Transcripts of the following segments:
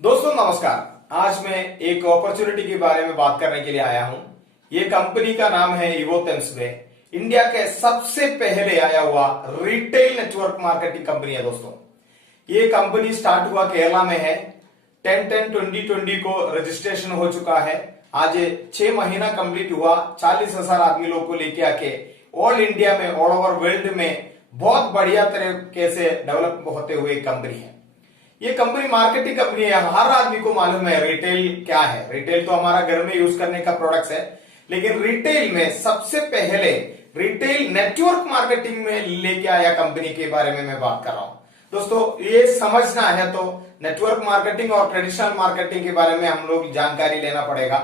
दोस्तों नमस्कार। आज मैं एक अपॉर्चुनिटी के बारे में बात करने के लिए आया हूं। ये कंपनी का नाम है इवोथेम्स। इंडिया के सबसे पहले आया हुआ रिटेल नेटवर्क मार्केटिंग कंपनी है दोस्तों। ये कंपनी स्टार्ट हुआ केरला में है। 10/10/2020 को रजिस्ट्रेशन हो चुका है। आज 6 महीना कंप्लीट हुआ। 40,000 आदमी लोग को लेके आके ऑल इंडिया में, ऑल ओवर वर्ल्ड में बहुत बढ़िया तरीके से डेवलप होते हुए कंपनी है। ये कंपनी मार्केटिंग कंपनी है। हर आदमी को मालूम है रिटेल क्या है। रिटेल तो हमारा घर में यूज करने का प्रोडक्ट्स है, लेकिन रिटेल में सबसे पहले रिटेल नेटवर्क मार्केटिंग में लेके आया कंपनी के बारे में मैं बात कर रहा हूं। दोस्तों ये समझना है तो नेटवर्क मार्केटिंग और ट्रेडिशनल मार्केटिंग के बारे में हम लोग जानकारी लेना पड़ेगा।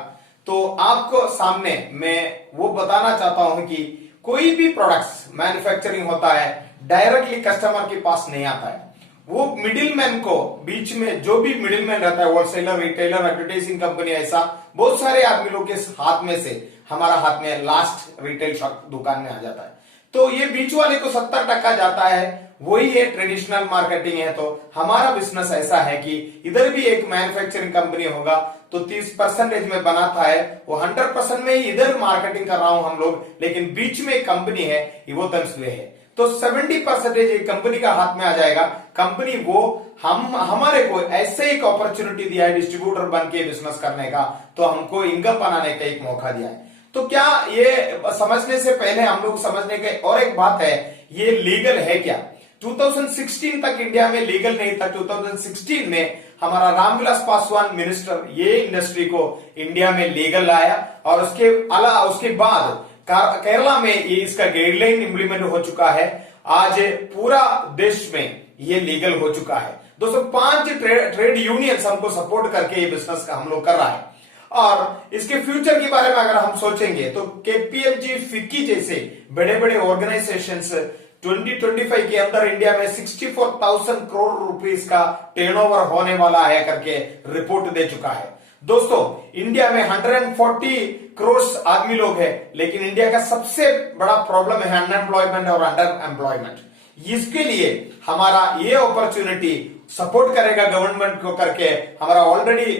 तो आपको सामने मैं वो बताना चाहता हूं कि कोई भी प्रोडक्ट्स मैन्युफैक्चरिंग होता है डायरेक्टली कस्टमर के पास नहीं आता है। वो मिडिलमैन को, बीच में जो भी मिडिलमैन रहता है, होलसेलर, रिटेलर, एडवर्टाइजिंग कंपनी, ऐसा बहुत सारे आदमी लोग के हाथ में से हमारा हाथ में लास्ट रिटेल शॉप दुकान में आ जाता है। तो ये बीच वाले को 70% जाता है, वही है ट्रेडिशनल मार्केटिंग है। तो हमारा बिजनेस ऐसा है कि इधर भी एक मैन्युफैक्चरिंग कंपनी होगा तो 30% में बनाता है, वो 100% में ही इधर मार्केटिंग कर रहा हूं हम लोग, लेकिन बीच में एक कंपनी है इवोथेम्स है। तो 70% एक कंपनी का हाथ में आ जाएगा। कंपनी वो हमारे को ऐसे एक अपॉर्चुनिटी दिया है डिस्ट्रीब्यूटर बन के बिजनेस करने का, तो हमको इनकम बनाने का एक मौका दिया है। तो क्या ये समझने से पहले हम लोग समझने के और एक बात है, ये लीगल है क्या। 2016 तक इंडिया में लीगल नहीं था। 2016 में हमारा रामविलास पासवान मिनिस्टर ये इंडस्ट्री को इंडिया में लीगल लाया, और उसके बाद केरला में ये इसका गाइडलाइन इंप्लीमेंट हो चुका है। आज पूरा देश में ये लीगल हो चुका है। दोस्तों 5 ट्रेड यूनियंस हमको सपोर्ट करके ये बिजनेस का हम लोग कर रहा है। और इसके फ्यूचर के बारे में अगर हम सोचेंगे तो केपीएमजी, फिक्की जैसे बड़े बड़े ऑर्गेनाइजेशंस 2025 के अंदर इंडिया में 64,000 करोड़ रुपीस का टर्नओवर होने वाला है करके रिपोर्ट दे चुका है। दोस्तों इंडिया में 140 करोड़ आदमी लोग हैं, लेकिन इंडिया का सबसे बड़ा प्रॉब्लम है अनएम्प्लॉयमेंट और अंडर एम्प्लॉयमेंट। इसके लिए हमारा ये अपॉर्चुनिटी सपोर्ट करेगा गवर्नमेंट को करके, हमारा ऑलरेडी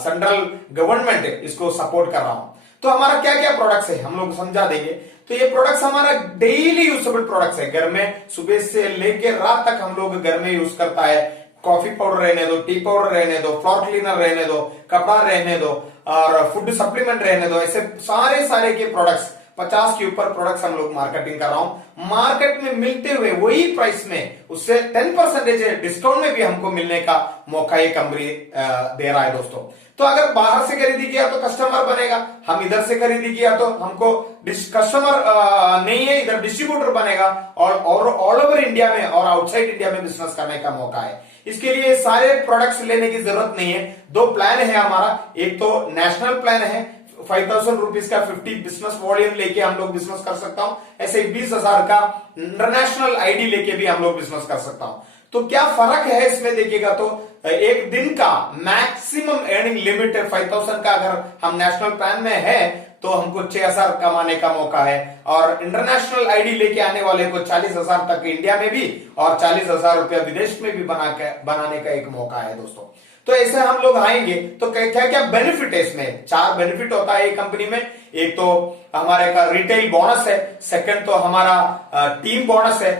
सेंट्रल गवर्नमेंट इसको सपोर्ट कर रहा हूं। तो हमारा क्या क्या प्रोडक्ट्स है हम लोग समझा देंगे। तो ये प्रोडक्ट्स हमारा डेली यूजेबल प्रोडक्ट्स है। घर में सुबह से लेकर रात तक हम लोग घर में यूज करता है। कॉफी पाउडर रहने दो, टी पाउडर रहने दो, फ्लोर क्लीनर रहने दो, कपड़ा रहने दो, और फूड सप्लीमेंट रहने दो, ऐसे सारे के प्रोडक्ट्स 50 के ऊपर प्रोडक्ट्स हम लोग मार्केटिंग कर रहा हूं। मार्केट में मिलते हुए वही प्राइस में उससे 10% डिस्काउंट में भी हमको मिलने का मौका ये कंपनी दे रहा है दोस्तों। तो अगर बाहर से खरीदी किया तो कस्टमर बनेगा, हम इधर से खरीदी किया तो हमको कस्टमर नहीं है, इधर डिस्ट्रीब्यूटर बनेगा, और ऑल ओवर इंडिया में और आउटसाइड इंडिया में बिजनेस करने का मौका है। इसके लिए सारे प्रोडक्ट्स लेने की जरूरत नहीं है। 2 प्लान है हमारा। एक तो नेशनल प्लान है, 5,000 रुपीज का 50 बिजनेस वॉल्यूम लेके हम लोग बिजनेस कर सकता हूं। ऐसे 20,000 का इंटरनेशनल आईडी लेके भी हम लोग बिजनेस कर सकता हूं। तो क्या फर्क है इसमें देखिएगा तो एक दिन का मैक्सिमम अर्निंग लिमिट है 5,000 का। अगर हम नेशनल प्लान में है तो हमको 6,000 कमाने का मौका है, और इंटरनेशनल आईडी लेके आने वाले को 40,000 तक इंडिया में भी और 40,000 रुपया विदेश में भी बनाने का एक मौका है दोस्तों। तो ऐसे हम लोग आएंगे तो क्या क्या बेनिफिट है इसमें। 4 बेनिफिट होता है कंपनी में। एक तो हमारे का रिटेल बोनस है, सेकंड तो हमारा टीम बोनस है,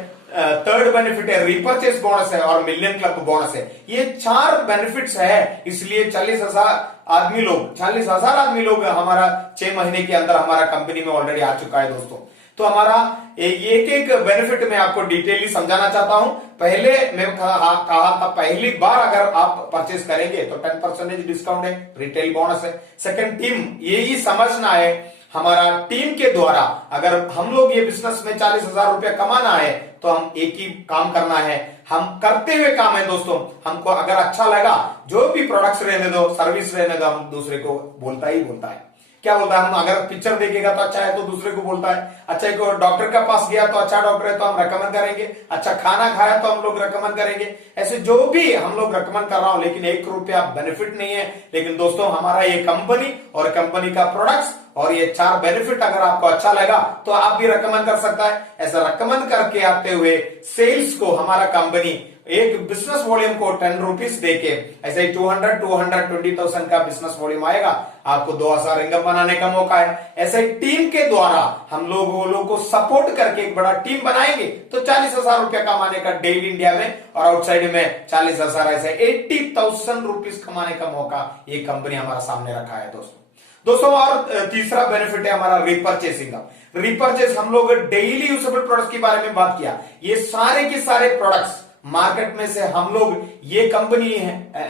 थर्ड बेनिफिट है रीपर्चेस बोनस है, और मिलियन क्लब बोनस है। ये 4 बेनिफिट्स है। इसलिए 40,000 आदमी लोग हमारा 6 महीने के अंदर हमारा कंपनी में ऑलरेडी आ चुका है दोस्तों। तो हमारा एक बेनिफिट मैं आपको डिटेयली समझाना चाहता हूं। पहले मैं कहा था पहली बार अगर आप परचेस करेंगे तो 10% डिस्काउंट है, रिटेल बोनस है। सेकंड टीम, यही समझना है हमारा टीम के द्वारा अगर हम लोग ये बिजनेस में 40,000 रुपया कमाना है तो हम एक ही काम करना है, हम करते हुए काम है दोस्तों। हमको अगर अच्छा लगा, जो भी प्रोडक्ट्स रहने दो, सर्विस रहने दो, हम दूसरे को बोलता ही बोलता है। क्या बोलता है, हम अगर पिक्चर देखेगा तो अच्छा है तो दूसरे को बोलता है। अच्छा को डॉक्टर के पास गया तो अच्छा डॉक्टर है तो हम रेकमेंड करेंगे। अच्छा खाना खाया तो हम लोग रेकमेंड करेंगे। ऐसे जो भी हम लोग रेकमेंड कर रहा हूं, लेकिन 1 रुपया बेनिफिट नहीं है। लेकिन दोस्तों हमारा ये कंपनी और कंपनी का प्रोडक्ट्स और ये 4 बेनिफिट अगर आपको अच्छा लगा तो आप भी रेकमेंड कर सकता है। ऐसा रेकमेंड करके आते हुए सेल्स को हमारा कंपनी एक बिजनेस वॉल्यूम को 10 रुपीज देके ऐसे ही 220,000 का बिजनेस वॉल्यूम आएगा, आपको 2,000 इनकम बनाने का मौका है। ऐसे ही टीम के द्वारा हम लोग वो लोग को सपोर्ट करके एक बड़ा टीम बनाएंगे तो 40,000 रुपया कमाने का डेली इंडिया में, और आउटसाइड में 40,000, ऐसे 80,000 रुपीज कमाने का मौका ये कंपनी हमारा सामने रखा है दोस्तों। और तीसरा बेनिफिट है हमारा रिपर्चेसिंग का। रिपर्चेस हम लोग डेली यूजेबल प्रोडक्ट्स के बारे में बात किया। ये सारे के सारे प्रोडक्ट्स मार्केट में से हम लोग, ये कंपनी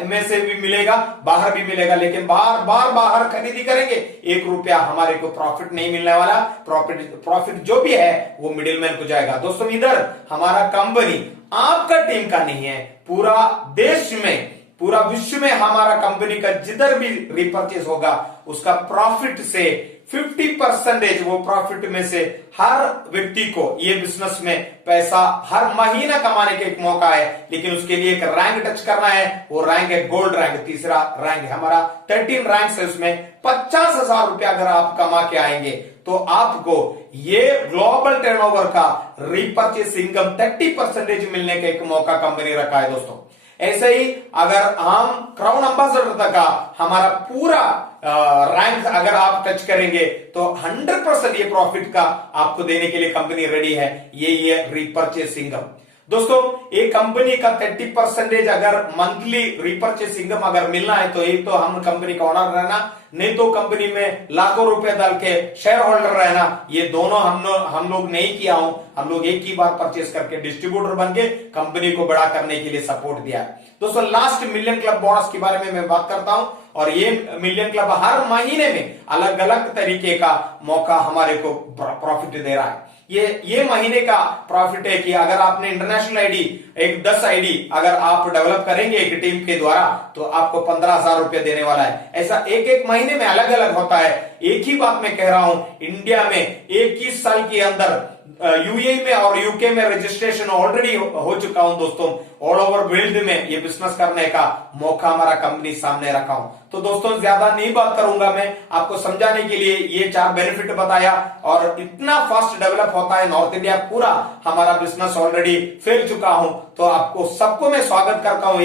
में से भी मिलेगा, बाहर भी मिलेगा, लेकिन बाहर खरीदी करेंगे 1 रुपया हमारे को प्रॉफिट नहीं मिलने वाला। प्रॉफिट जो भी है वो मिडिलमैन को जाएगा। दोस्तों इधर हमारा कंपनी आपका टीम का नहीं है, पूरा देश में, पूरा विश्व में हमारा कंपनी का जिधर भी रिपर्चेस होगा उसका प्रॉफिट से 50% वो प्रॉफिट में से हर व्यक्ति को ये बिजनेस में पैसा हर महीना कमाने का एक मौका है। लेकिन उसके लिए एक रैंक टच करना है, वो रैंक है गोल्ड रैंक, तीसरा रैंक है हमारा 13 रैंक है, उसमें 50,000 रुपया अगर आप कमा के आएंगे तो आपको ये ग्लोबल टर्नओवर का रिपर्चेस इनकम 30% मिलने का एक मौका कंपनी रखा है दोस्तों। ऐसे ही अगर हम क्राउन एम्बेसडर का हमारा पूरा रैंक अगर आप टच करेंगे तो 100% ये प्रॉफिट का आपको देने के लिए कंपनी रेडी है। ये रिपर्चेस इनकम दोस्तों, एक कंपनी का 30% अगर मंथली रिपर्चेस इनकम अगर मिलना है तो एक तो हम कंपनी का ओनर रहना, नहीं तो कंपनी में लाखों रुपए डाल के शेयर होल्डर रहना। ये दोनों हम लोग नहीं किया हूं, हम लोग एक ही बार परचेस करके डिस्ट्रीब्यूटर बन के कंपनी को बड़ा करने के लिए सपोर्ट दिया। दोस्तों लास्ट मिलियन क्लब बोनस के बारे में मैं बात करता हूं, और ये मिलियन क्लब हर महीने में अलग अलग तरीके का मौका हमारे को प्रॉफिट दे रहा है। ये महीने का प्रॉफिट है कि अगर आपने इंटरनेशनल आईडी एक 10 आईडी अगर आप डेवलप करेंगे एक टीम के द्वारा तो आपको 15,000 रुपए देने वाला है। ऐसा एक महीने में अलग अलग होता है। एक ही बात मैं कह रहा हूं, इंडिया में 21 साल के अंदर यूएई में और यूके में रजिस्ट्रेशन ऑलरेडी हो चुका हूं दोस्तों। ऑल ओवर वर्ल्ड में ये बिजनेस करने का मौका हमारा कंपनी सामने रखा हूं। तो दोस्तों ज्यादा नहीं बात करूंगा, मैं आपको समझाने के लिए ये 4 बेनिफिट बताया, और इतना फास्ट डेवलप होता है नॉर्थ इंडिया, पूरा हमारा बिजनेस ऑलरेडी फैल चुका हूं। तो आपको सबको मैं स्वागत करता हूं,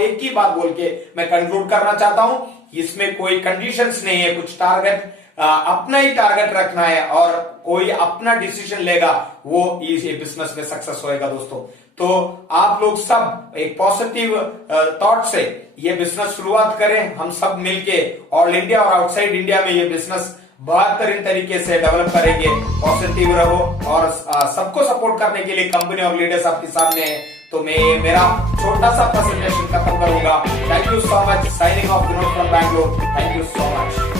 एक ही बात बोल के मैं कंक्लूड करना चाहता हूं। इसमें कोई कंडीशंस नहीं है, कुछ टारगेट अपना ही टारगेट रखना है और कोई अपना डिसीजन लेगा वो इस बिजनेस में सक्सेस होएगा दोस्तों। तो आप लोग सब एक पॉजिटिव थॉट से ये बिजनेस शुरुआत करें, हम सब मिलके ऑल इंडिया और आउटसाइड इंडिया में ये बिजनेस बेहतरीन तरीके से डेवलप करेंगे। पॉजिटिव रहो, और सबको सपोर्ट करने के लिए कंपनी और लीडर्स आपके सामने है। तो मैं मेरा छोटा सा प्रेजेंटेशन खत्म करूंगा। Thank you so much. Signing off Vinod from Bangalore. Thank you so much.